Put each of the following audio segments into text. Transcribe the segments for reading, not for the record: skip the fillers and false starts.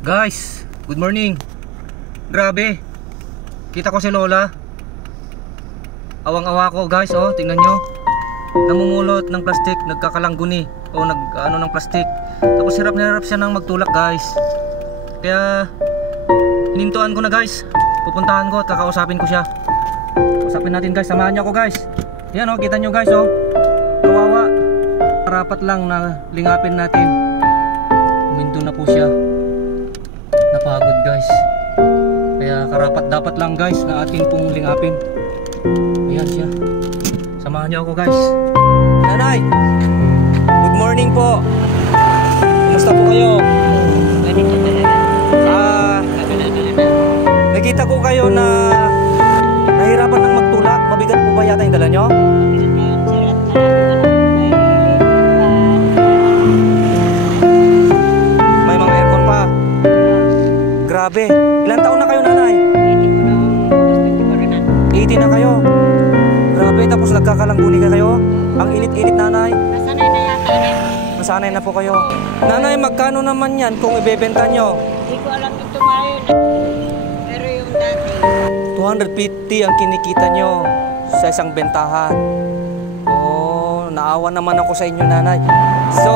Guys, good morning. Grabe, kita ko si Lola. Awang-awa ko guys, oh, tingnan nyo. Namumulot ng plastic, nagkakalangguni o nag-ano ng plastic. Tapos hirap na hirap siya ng magtulak guys. Kaya hinintuan ko na guys. Pupuntahan ko at kakausapin ko siya. Usapin natin guys, samahan niyo ako guys. Yan oh, kita nyo guys oh. Kawawa. Rapat lang na lingapin natin. Huminto na po siya. Napagod guys. Kaya karapat dapat lang guys na atin pong lingapin. Ayan siya. Samahan niyo ako guys. Nanay, good morning po. Kumusta po kayo? Nakita ko kayo na nahirapan ng magtulak. Mabigat po ba yata yung dala nyo? May mga aircon pa. Grabe. Ilan taon na kayo, nanay? 80 na kayo. Grabe, tapos nagkakalangguni ka kayo. Ang init-init, nanay. Nasanay na yata rin. Nasanay na po kayo. Nanay, magkano naman yan kung ibebenta nyo? Hindi ko alam ito ngayon. Pero yung dati 250 ang kinikita nyo sa isang bentahan. Oh, naawa naman ako sa inyo, nanay. So,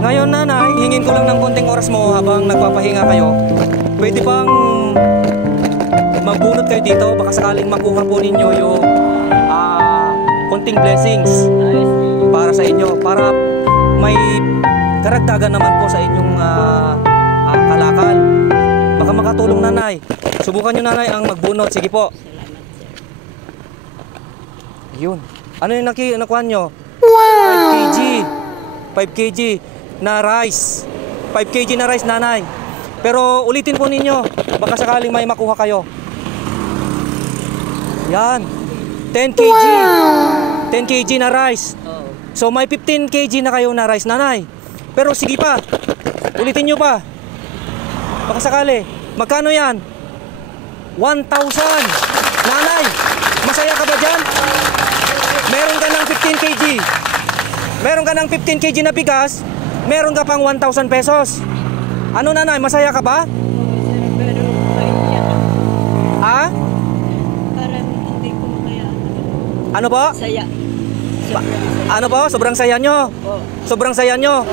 ngayon nanay, hingin ko lang ng konting oras mo habang nagpapahinga kayo. Pwede bang magbunot kayo dito? Baka sakaling makuha po ninyo yung konting blessings para sa inyo. Para may karagdagan naman po sa inyong kalakal. Baka makatulong, nanay. Subukan nyo, nanay, ang magbunot. Sige po. Yun. Ano yung nakuha nyo? 5 kg. 5 kg na rice. 5 kg na rice, nanay. Pero ulitin po ninyo. Baka sakaling may makuha kayo. Yan. 10 kg. 10 kg na rice. So may 15 kg na kayo na rice, nanay. Pero sige pa. Ulitin nyo pa. Baka sakali. Magkano yan? 1,000. Nanay, masaya ka ba dyan? Meron ka ng 15 kg. Meron ka ng 15 kg na bigas. Meron ka pang 1,000 pesos. Ano, nanay, masaya ka ba? Ah? parang hindi ko kaya. Ano po? Saya. Ano po? Sobrang saya nyo? Sobrang saya nyo?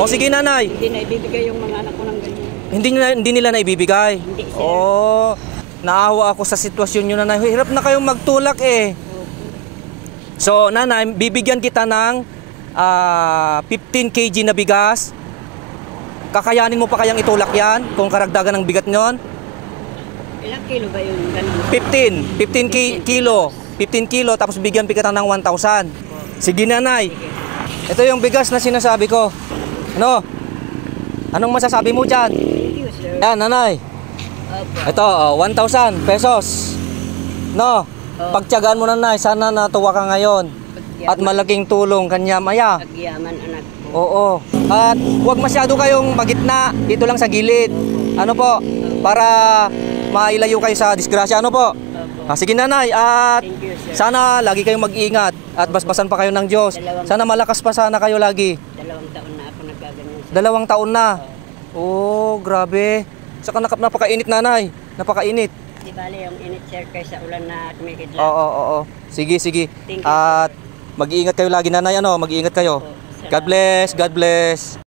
O sige, nanay. Hindi na ibibigay yung mga anak ko ng ganyan. Hindi nila na ibibigay. Hindi, sir. Oh, naawa ako sa sitwasyon nyo, nanay. Hirap na kayong magtulak eh. So, nanay, bibigyan kita ng 15 kg na bigas. Kakayanin mo pa kayang itulak yan kung karagdagan ng bigat nyon? Ilang kilo ba yung ganun? 15 kilo. 15 kilo, tapos bigyan kita ng 1,000. Sige, nanay. Ito yung bigas na sinasabi ko. Ano? Anong masasabi mo dyan? Thank you, sir. Yan, nanay. Ito, 1,000 pesos. No? Pagtiyagaan mo, nanay. Sana natuwa ka ngayon. At malaking tulong kanya maya. Pagyaman, anak ko. Oo. At huwag masyado kayong magitna. Dito lang sa gilid. Ano po? Para mailayo kayo sa disgrasya. Ano po? Sige, nanay. At Thank you, sir. sana lagi kayong mag-iingat. At basbasan pa kayo ng Diyos. Sana malakas pa sana kayo lagi. 2 taon na ako nagkaganyan, sir. 2 taon na. Oh, grabe. Saka napakainit, nanay. Napakainit. Di bali yung init, sir, kaysa ulan na tumikidlat. Oo. Sige. Thank you, At mag-iingat kayo lagi, nanay. Ano? Mag-iingat kayo. Salamat. God bless. God bless.